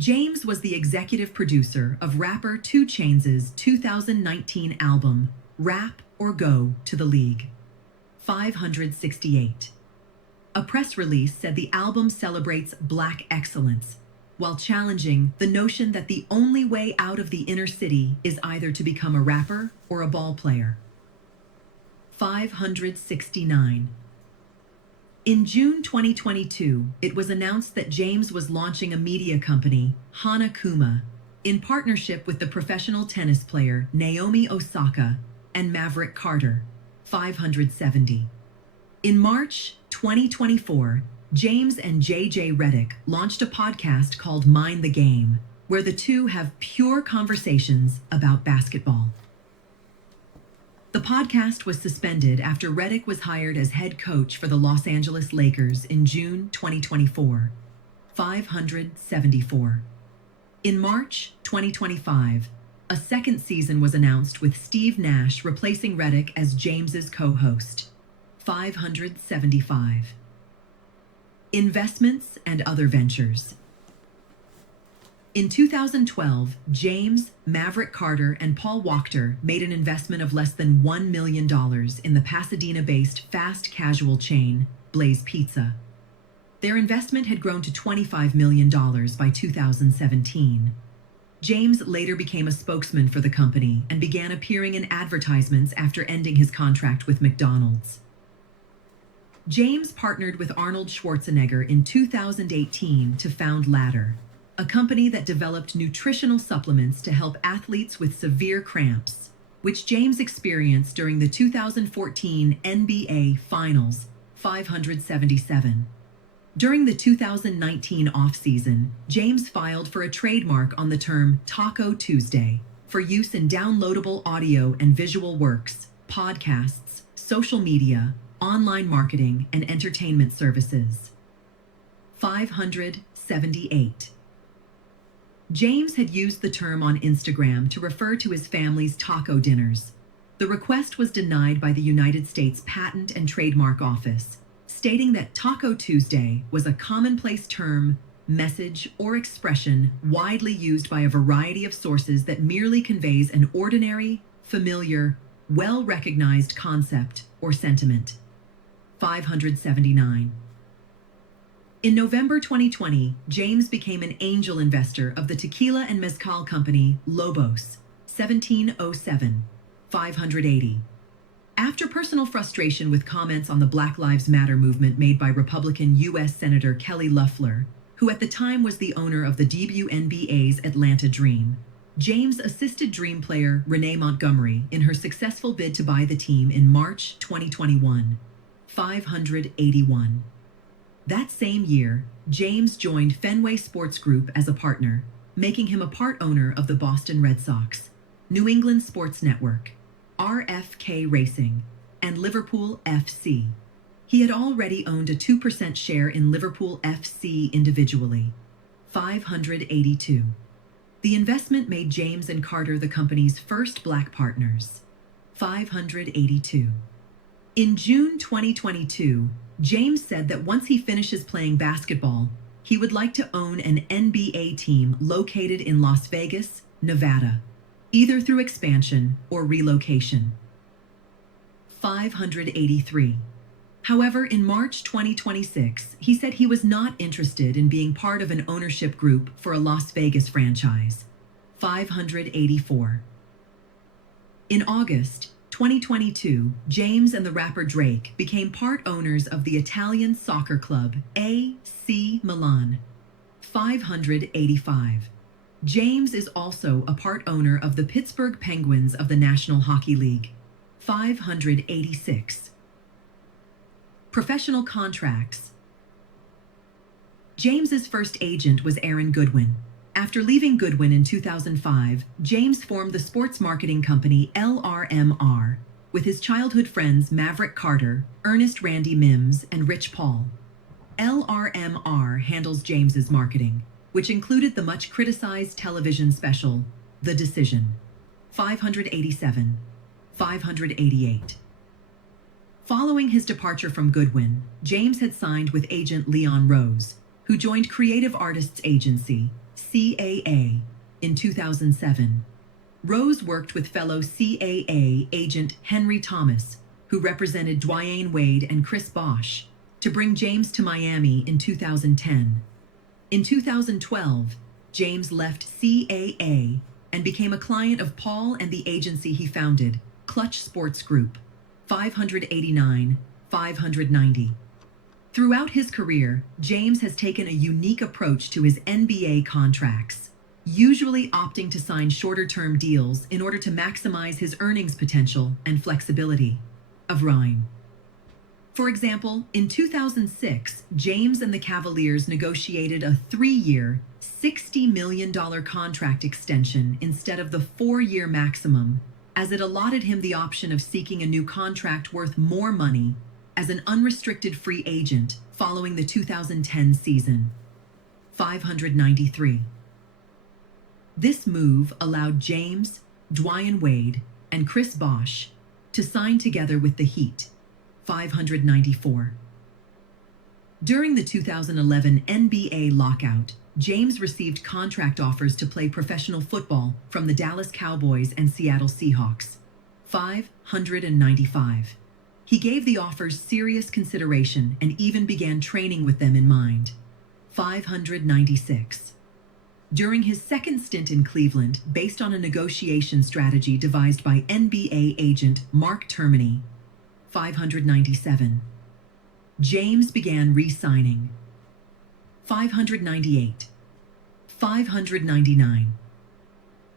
James was the executive producer of rapper 2 Chainz's 2019 album, Rap or Go to the League. 568. A press release said the album celebrates Black excellence, while challenging the notion that the only way out of the inner city is either to become a rapper or a ball player. 569. In June 2022, it was announced that James was launching a media company, Hana Kuma, in partnership with the professional tennis player Naomi Osaka and Maverick Carter. 570. In March 2024, James and JJ Redick launched a podcast called Mind the Game, where the two have pure conversations about basketball. The podcast was suspended after Redick was hired as head coach for the Los Angeles Lakers in June 2024. 574. In March 2025, a second season was announced with Steve Nash replacing Redick as James's co-host. 575. Investments and other ventures. In 2012, James, Maverick Carter, and Paul Wachter made an investment of less than $1 million in the Pasadena-based fast casual chain, Blaze Pizza. Their investment had grown to $25 million by 2017. James later became a spokesman for the company and began appearing in advertisements after ending his contract with McDonald's. James partnered with Arnold Schwarzenegger in 2018 to found Ladder, a company that developed nutritional supplements to help athletes with severe cramps, which James experienced during the 2014 NBA Finals. 577. During the 2019 offseason, James filed for a trademark on the term Taco Tuesday for use in downloadable audio and visual works, podcasts, social media, online marketing, and entertainment services. 578. James had used the term on Instagram to refer to his family's taco dinners. The request was denied by the United States Patent and Trademark Office, stating that Taco Tuesday was a commonplace term, message, or expression widely used by a variety of sources that merely conveys an ordinary, familiar, well-recognized concept or sentiment. 579. In November 2020, James became an angel investor of the tequila and mezcal company Lobos, 1707. 580. After personal frustration with comments on the Black Lives Matter movement made by Republican U.S. Senator Kelly Loeffler, who at the time was the owner of the WNBA's Atlanta Dream, James assisted Dream player Renee Montgomery in her successful bid to buy the team in March 2021. 581. That same year, James joined Fenway Sports Group as a partner, making him a part owner of the Boston Red Sox, New England Sports Network, RFK Racing, and Liverpool FC. He had already owned a 2% share in Liverpool FC individually. 582. The investment made James and Carter the company's first black partners. 582. In June 2022, James said that once he finishes playing basketball, he would like to own an NBA team located in Las Vegas, Nevada, either through expansion or relocation. 583. However, in March 2026, he said he was not interested in being part of an ownership group for a Las Vegas franchise. 584. In August 2022, James and the rapper Drake became part owners of the Italian soccer club AC Milan. 585. James is also a part owner of the Pittsburgh Penguins of the National Hockey League. 586. Professional contracts. James's first agent was Aaron Goodwin. After leaving Goodwin in 2005, James formed the sports marketing company LRMR with his childhood friends Maverick Carter, Ernest Randy Mims, and Rich Paul. LRMR handles James's marketing, which included the much criticized television special, The Decision. 587. 588. Following his departure from Goodwin, James had signed with agent Leon Rose, who joined creative artists agency CAA in 2007. Rose worked with fellow CAA agent Henry Thomas, who represented Dwyane Wade and Chris Bosh, to bring James to Miami in 2010. In 2012, James left CAA and became a client of Paul and the agency he founded, Clutch Sports Group, 589-590. Throughout his career, James has taken a unique approach to his NBA contracts, usually opting to sign shorter-term deals in order to maximize his earnings potential and flexibility. Of Rhyme. For example, in 2006, James and the Cavaliers negotiated a 3-year, $60 million contract extension instead of the 4-year maximum, as it allotted him the option of seeking a new contract worth more money as an unrestricted free agent following the 2010 season. 593. This move allowed James, Dwyane Wade, and Chris Bosh to sign together with the Heat. 594. During the 2011 NBA lockout, James received contract offers to play professional football from the Dallas Cowboys and Seattle Seahawks. 595. He gave the offers serious consideration and even began training with them in mind. 596. During his second stint in Cleveland, based on a negotiation strategy devised by NBA agent Mark Termini, 597. James began re-signing. 598. 599.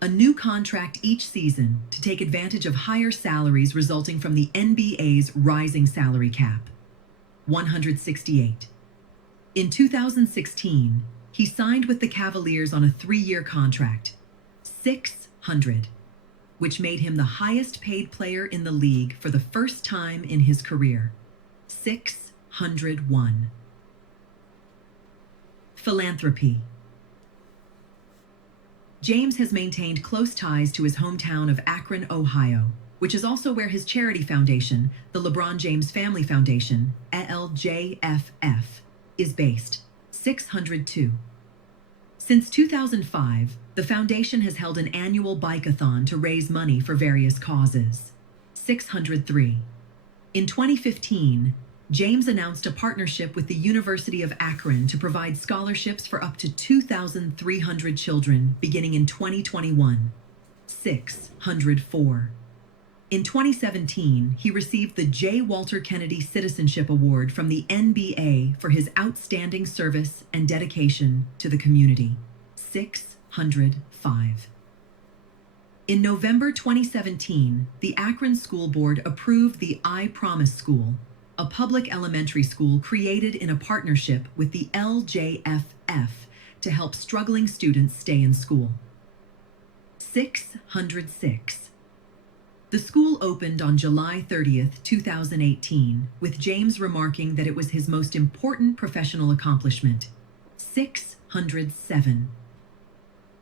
A new contract each season to take advantage of higher salaries resulting from the NBA's rising salary cap. 168. In 2016, he signed with the Cavaliers on a 3-year contract, $600, which made him the highest paid player in the league for the first time in his career. 601. Philanthropy. James has maintained close ties to his hometown of Akron, Ohio, which is also where his charity foundation, the LeBron James Family Foundation, LJFF, is based. 602. Since 2005, the foundation has held an annual bike-a-thon to raise money for various causes. 603. In 2015, James announced a partnership with the University of Akron to provide scholarships for up to 2,300 children beginning in 2021. 604. In 2017, he received the J. Walter Kennedy Citizenship Award from the NBA for his outstanding service and dedication to the community. 605. In November 2017, the Akron School Board approved the I Promise School, a public elementary school created in a partnership with the LJFF to help struggling students stay in school. 606. The school opened on July 30th, 2018, with James remarking that it was his most important professional accomplishment. 607.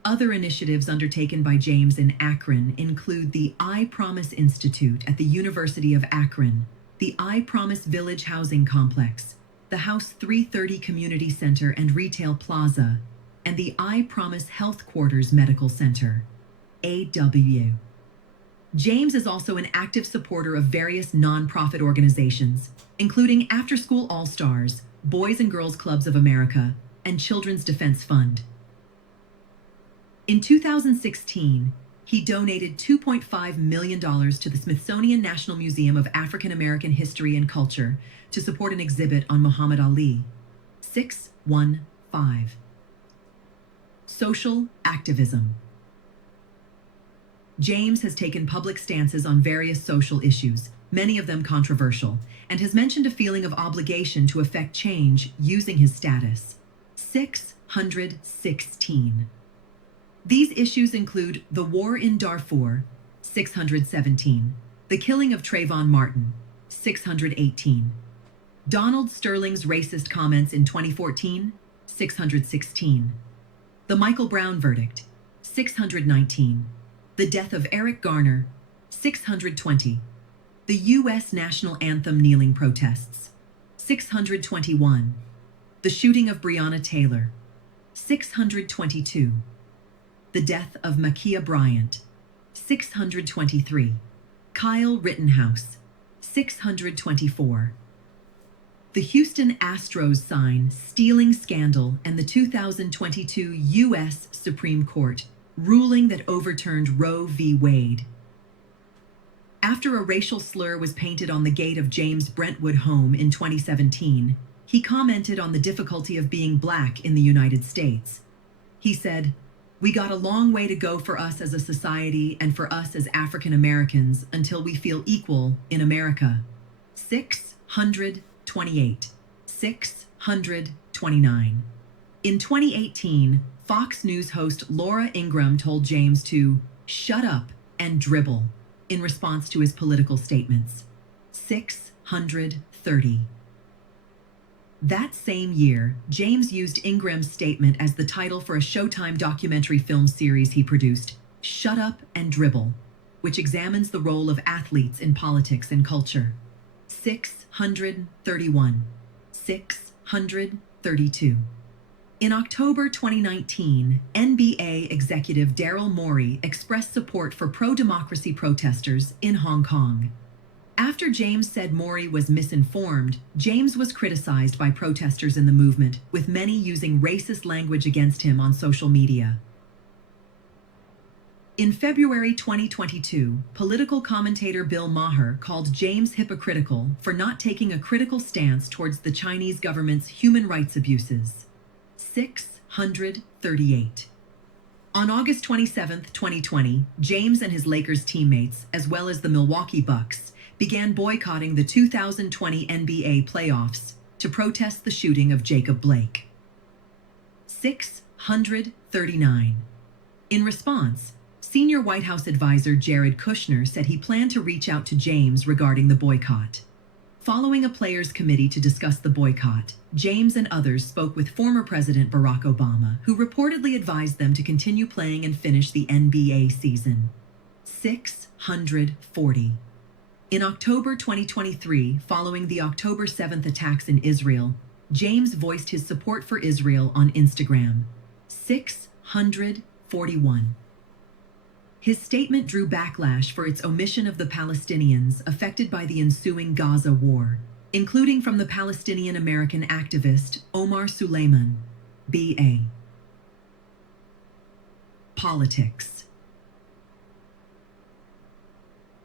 Other initiatives undertaken by James in Akron include the I Promise Institute at the University of Akron, the I Promise Village Housing Complex, the House 330 Community Center and Retail Plaza, and the I Promise Health Quarters Medical Center, AW. James is also an active supporter of various nonprofit organizations, including After School All-Stars, Boys and Girls Clubs of America, and Children's Defense Fund. In 2016, he donated $2.5 million to the Smithsonian National Museum of African American History and Culture to support an exhibit on Muhammad Ali. 615. Social activism. James has taken public stances on various social issues, many of them controversial, and has mentioned a feeling of obligation to effect change using his status. 616. These issues include the war in Darfur, 617, the killing of Trayvon Martin, 618, Donald Sterling's racist comments in 2014, 616, the Michael Brown verdict, 619, the death of Eric Garner, 620, the U.S. National Anthem kneeling protests, 621, the shooting of Breonna Taylor, 622. The death of Ma'Khia Bryant. 623. Kyle Rittenhouse. 624. The Houston Astros sign stealing scandal and the 2022 U.S. Supreme Court ruling that overturned Roe v. Wade. After a racial slur was painted on the gate of James Brentwood home in 2017, he commented on the difficulty of being black in the United States. He said, "We got a long way to go for us as a society and for us as African Americans until we feel equal in America." 628. 629. In 2018, Fox News host Laura Ingraham told James to shut up and dribble in response to his political statements. 630. That same year, James used Ingram's statement as the title for a Showtime documentary film series he produced, Shut Up and Dribble, which examines the role of athletes in politics and culture. 631. 632. In October 2019, NBA executive Daryl Morey expressed support for pro-democracy protesters in Hong Kong. After James said Morey was misinformed, James was criticized by protesters in the movement, with many using racist language against him on social media. In February 2022, political commentator Bill Maher called James hypocritical for not taking a critical stance towards the Chinese government's human rights abuses. 638. On August 27, 2020, James and his Lakers teammates, as well as the Milwaukee Bucks, began boycotting the 2020 NBA playoffs to protest the shooting of Jacob Blake. 639. In response, senior White House advisor Jared Kushner said he planned to reach out to James regarding the boycott. Following a players' committee to discuss the boycott, James and others spoke with former President Barack Obama, who reportedly advised them to continue playing and finish the NBA season. 640. In October 2023, following the October 7th attacks in Israel, James voiced his support for Israel on Instagram. 641. His statement drew backlash for its omission of the Palestinians affected by the ensuing Gaza war, including from the Palestinian American activist Omar Suleiman, B.A. Politics.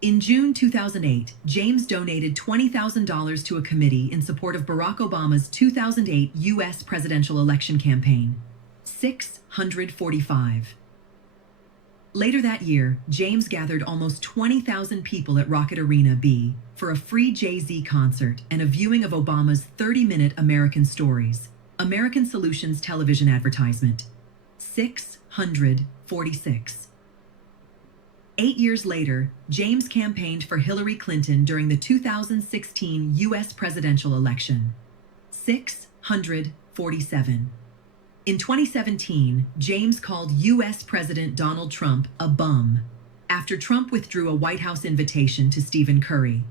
In June 2008, James donated $20,000 to a committee in support of Barack Obama's 2008 U.S. presidential election campaign. 645. Later that year, James gathered almost 20,000 people at Rocket Arena B for a free Jay-Z concert and a viewing of Obama's 30-minute American Stories, American Solutions television advertisement. 646. 8 years later, James campaigned for Hillary Clinton during the 2016 U.S. presidential election. 647. In 2017, James called U.S. President Donald Trump a bum after Trump withdrew a White House invitation to Stephen Curry.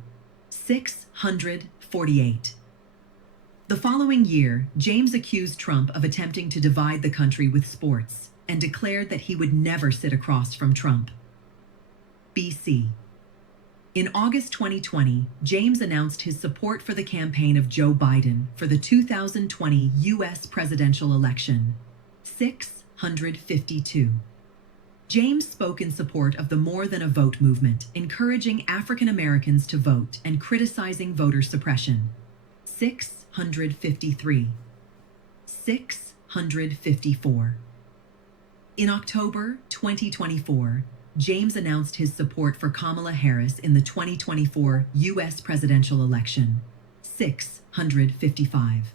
648. The following year, James accused Trump of attempting to divide the country with sports and declared that he would never sit across from Trump. BC. In August 2020, James announced his support for the campaign of Joe Biden for the 2020 U.S. presidential election. 652. James spoke in support of the More Than a Vote movement, encouraging African Americans to vote and criticizing voter suppression. 653. 654. In October 2024, James announced his support for Kamala Harris in the 2024 U.S. presidential election. 655.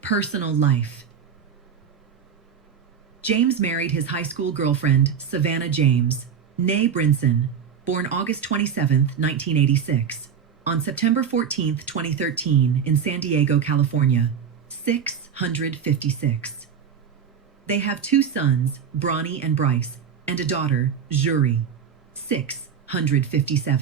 Personal life. James married his high school girlfriend, Savannah James, née Brinson, born August 27, 1986, on September 14, 2013, in San Diego, California. 656. They have two sons, Bronny and Bryce, and a daughter, Zuri. 657.